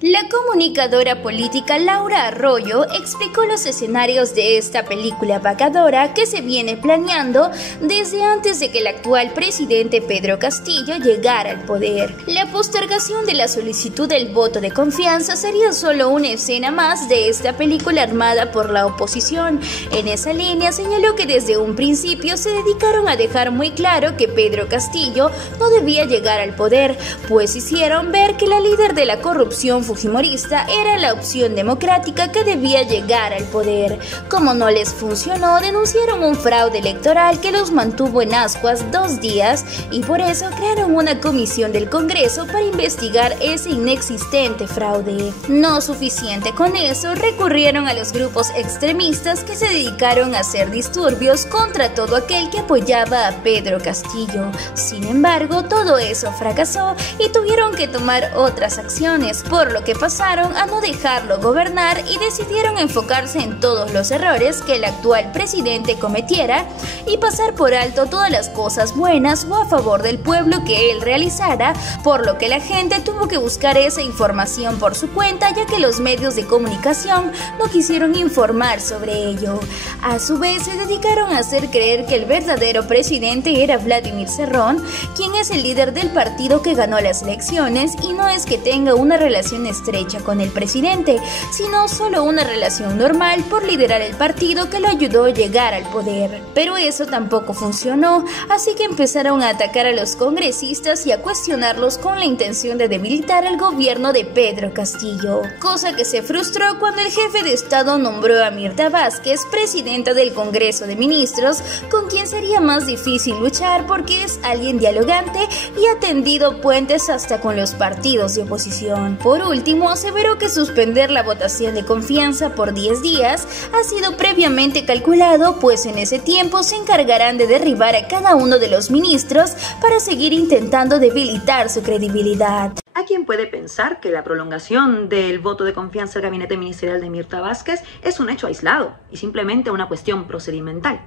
La comunicadora política Laura Arroyo explicó los escenarios de esta película vagadora que se viene planeando desde antes de que el actual presidente Pedro Castillo llegara al poder. La postergación de la solicitud del voto de confianza sería solo una escena más de esta película armada por la oposición. En esa línea señaló que desde un principio se dedicaron a dejar muy claro que Pedro Castillo no debía llegar al poder, pues hicieron ver que la líder de la corrupción fujimorista era la opción democrática que debía llegar al poder. Como no les funcionó, denunciaron un fraude electoral que los mantuvo en ascuas 2 días y por eso crearon una comisión del Congreso para investigar ese inexistente fraude. No suficiente con eso, recurrieron a los grupos extremistas que se dedicaron a hacer disturbios contra todo aquel que apoyaba a Pedro Castillo. Sin embargo, todo eso fracasó y tuvieron que tomar otras acciones, por lo que pasaron a no dejarlo gobernar y decidieron enfocarse en todos los errores que el actual presidente cometiera y pasar por alto todas las cosas buenas o a favor del pueblo que él realizara, por lo que la gente tuvo que buscar esa información por su cuenta, ya que los medios de comunicación no quisieron informar sobre ello. A su vez, se dedicaron a hacer creer que el verdadero presidente era Vladimir Cerrón, quien es el líder del partido que ganó las elecciones, y no es que tenga una relación estrecha con el presidente, sino solo una relación normal por liderar el partido que lo ayudó a llegar al poder. Pero eso tampoco funcionó, así que empezaron a atacar a los congresistas y a cuestionarlos con la intención de debilitar el gobierno de Pedro Castillo, cosa que se frustró cuando el jefe de Estado nombró a Mirta Vázquez presidenta del Congreso de Ministros, con quien sería más difícil luchar porque es alguien dialogante y ha tendido puentes hasta con los partidos de oposición. Por último, aseveró que suspender la votación de confianza por 10 días ha sido previamente calculado, pues en ese tiempo se encargarán de derribar a cada uno de los ministros para seguir intentando debilitar su credibilidad. Hay quien puede pensar que la prolongación del voto de confianza al gabinete ministerial de Mirta Vázquez es un hecho aislado y simplemente una cuestión procedimental,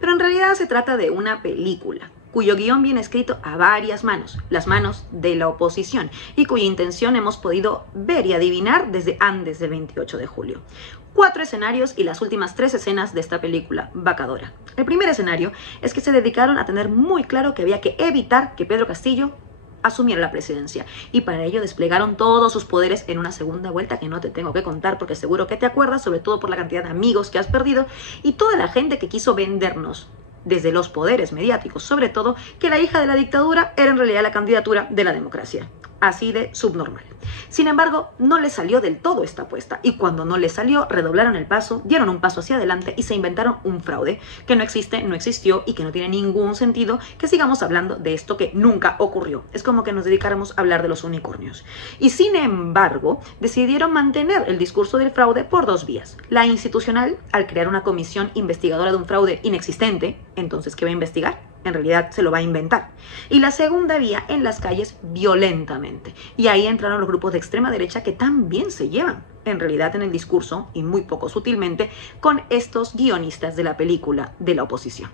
pero en realidad se trata de una película cuyo guión viene escrito a varias manos, las manos de la oposición, y cuya intención hemos podido ver y adivinar desde antes del 28 de julio. 4 escenarios y las últimas 3 escenas de esta película vagadora. El primer escenario es que se dedicaron a tener muy claro que había que evitar que Pedro Castillo asumiera la presidencia, y para ello desplegaron todos sus poderes en una segunda vuelta que no te tengo que contar porque seguro que te acuerdas, sobre todo por la cantidad de amigos que has perdido y toda la gente que quiso vendernos desde los poderes mediáticos, sobre todo, que la hija de la dictadura era en realidad la candidatura de la democracia. Así de subnormal. Sin embargo, no le salió del todo esta apuesta, y cuando no le salió, redoblaron el paso, dieron un paso hacia adelante y se inventaron un fraude que no existe, no existió y que no tiene ningún sentido que sigamos hablando de esto que nunca ocurrió. Es como que nos dedicáramos a hablar de los unicornios. Y sin embargo, decidieron mantener el discurso del fraude por 2 vías. La institucional, al crear una comisión investigadora de un fraude inexistente, entonces ¿qué va a investigar? En realidad se lo va a inventar. Y la segunda vía, en las calles, violentamente. Y ahí entraron los grupos de extrema derecha que también se llevan, en realidad en el discurso, y muy poco sutilmente, con estos guionistas de la película de la oposición.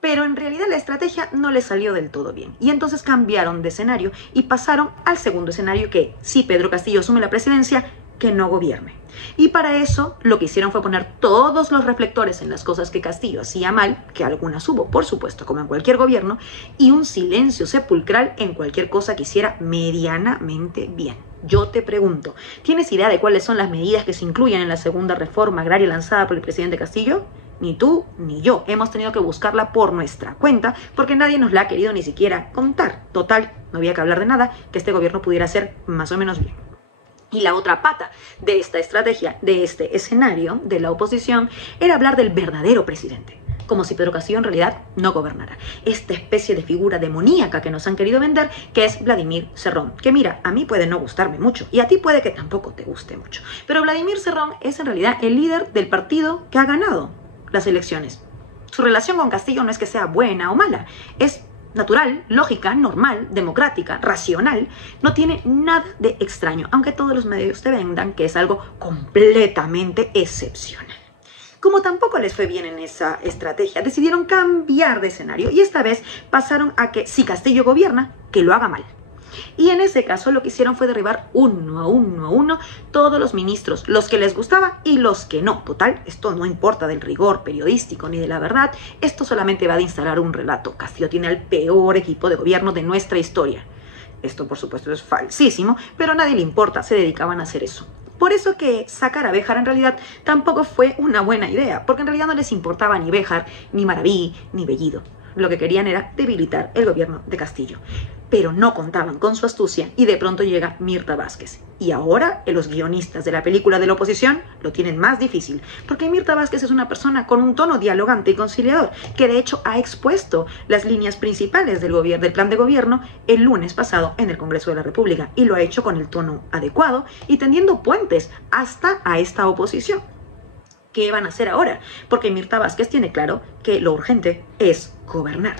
Pero en realidad la estrategia no les salió del todo bien. Y entonces cambiaron de escenario y pasaron al segundo escenario que, si Pedro Castillo asume la presidencia, que no gobierne. Y para eso lo que hicieron fue poner todos los reflectores en las cosas que Castillo hacía mal, que algunas hubo, por supuesto, como en cualquier gobierno, y un silencio sepulcral en cualquier cosa que hiciera medianamente bien. Yo te pregunto, ¿tienes idea de cuáles son las medidas que se incluyen en la segunda reforma agraria lanzada por el presidente Castillo? Ni tú ni yo hemos tenido que buscarla por nuestra cuenta porque nadie nos la ha querido ni siquiera contar. Total, no había que hablar de nada que este gobierno pudiera hacer más o menos bien. Y la otra pata de esta estrategia, de este escenario de la oposición, era hablar del verdadero presidente, como si Pedro Castillo en realidad no gobernara. Esta especie de figura demoníaca que nos han querido vender, que es Vladimir Cerrón, que mira, a mí puede no gustarme mucho, y a ti puede que tampoco te guste mucho, pero Vladimir Cerrón es en realidad el líder del partido que ha ganado las elecciones. Su relación con Castillo no es que sea buena o mala, es natural, lógica, normal, democrática, racional, no tiene nada de extraño, aunque todos los medios te vendan que es algo completamente excepcional. Como tampoco les fue bien en esa estrategia, decidieron cambiar de escenario y esta vez pasaron a que si Castillo gobierna, que lo haga mal. Y en ese caso lo que hicieron fue derribar uno a uno todos los ministros, los que les gustaba y los que no. Total, esto no importa del rigor periodístico ni de la verdad, esto solamente va a instalar un relato. Castillo tiene el peor equipo de gobierno de nuestra historia. Esto por supuesto es falsísimo, pero a nadie le importa, se dedicaban a hacer eso. Por eso que sacar a Béjar en realidad tampoco fue una buena idea, porque en realidad no les importaba ni Béjar, ni Maraví, ni Bellido. Lo que querían era debilitar el gobierno de Castillo. Pero no contaban con su astucia y de pronto llega Mirta Vázquez. Y ahora los guionistas de la película de la oposición lo tienen más difícil, porque Mirta Vázquez es una persona con un tono dialogante y conciliador, que de hecho ha expuesto las líneas principales del plan de gobierno el lunes pasado en el Congreso de la República, y lo ha hecho con el tono adecuado y tendiendo puentes hasta a esta oposición. ¿Qué van a hacer ahora? Porque Mirta Vázquez tiene claro que lo urgente es gobernar.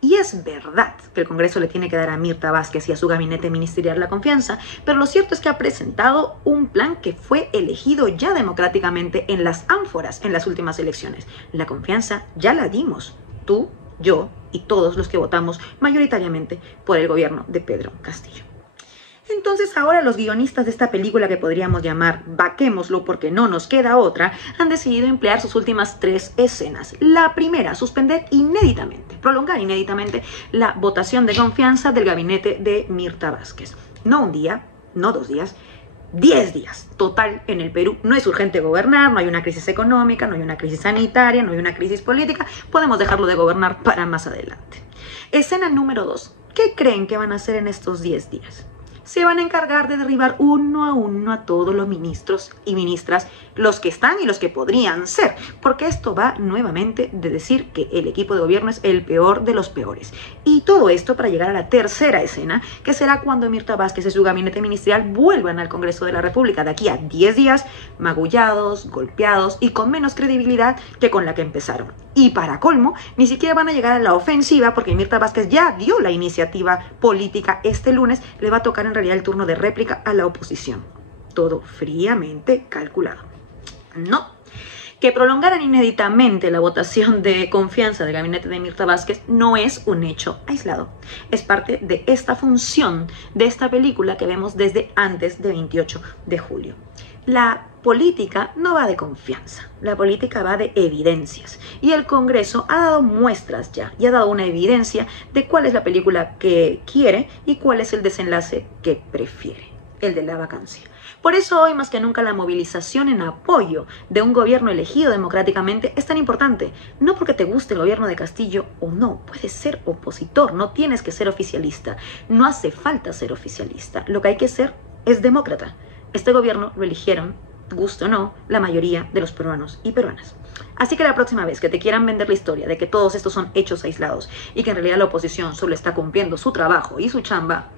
Y es verdad que el Congreso le tiene que dar a Mirta Vázquez y a su gabinete ministerial la confianza, pero lo cierto es que ha presentado un plan que fue elegido ya democráticamente en las ánforas en las últimas elecciones. La confianza ya la dimos, tú, yo y todos los que votamos mayoritariamente por el gobierno de Pedro Castillo. Entonces ahora los guionistas de esta película, que podríamos llamar Vaquémoslo porque no nos queda otra, han decidido emplear sus últimas 3 escenas. La primera, prolongar inéditamente la votación de confianza del gabinete de Mirta Vázquez. No un día, no 2 días, 10 días. Total, en el Perú no es urgente gobernar, no hay una crisis económica, no hay una crisis sanitaria, no hay una crisis política, podemos dejarlo de gobernar para más adelante. Escena número 2. ¿Qué creen que van a hacer en estos 10 días? Se van a encargar de derribar uno a todos los ministros y ministras, los que están y los que podrían ser, porque esto va nuevamente de decir que el equipo de gobierno es el peor de los peores. Y todo esto para llegar a la tercera escena, que será cuando Mirta Vázquez y su gabinete ministerial vuelvan al Congreso de la República de aquí a 10 días, magullados, golpeados y con menos credibilidad que con la que empezaron. Y para colmo, ni siquiera van a llegar a la ofensiva, porque Mirta Vázquez ya dio la iniciativa política este lunes, le va a tocar en realidad el turno de réplica a la oposición. Todo fríamente calculado. No. Que prolongaran inéditamente la votación de confianza del gabinete de Mirta Vázquez no es un hecho aislado. Es parte de esta función de esta película que vemos desde antes del 28 de julio. La política no va de confianza, la política va de evidencias. Y el Congreso ha dado muestras ya, y ha dado una evidencia de cuál es la película que quiere y cuál es el desenlace que prefiere, el de la vacancia. Por eso hoy más que nunca la movilización en apoyo de un gobierno elegido democráticamente es tan importante. No porque te guste el gobierno de Castillo o no, puedes ser opositor, no tienes que ser oficialista, no hace falta ser oficialista, lo que hay que ser es demócrata. Este gobierno lo eligieron, gusto o no, la mayoría de los peruanos y peruanas. Así que la próxima vez que te quieran vender la historia de que todos estos son hechos aislados y que en realidad la oposición solo está cumpliendo su trabajo y su chamba,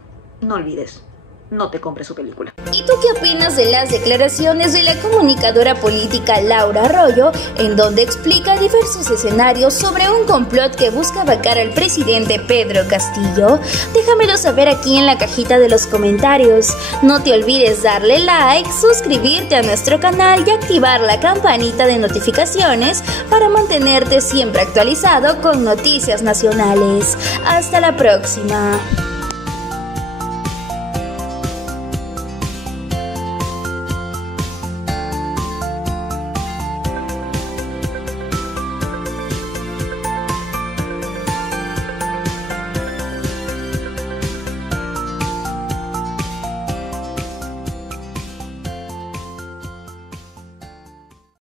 no olvides, no te compres su película. ¿Y tú qué opinas de las declaraciones de la comunicadora política Laura Arroyo, en donde explica diversos escenarios sobre un complot que busca vacar al presidente Pedro Castillo? Déjamelo saber aquí en la cajita de los comentarios. No te olvides darle like, suscribirte a nuestro canal y activar la campanita de notificaciones para mantenerte siempre actualizado con noticias nacionales. Hasta la próxima.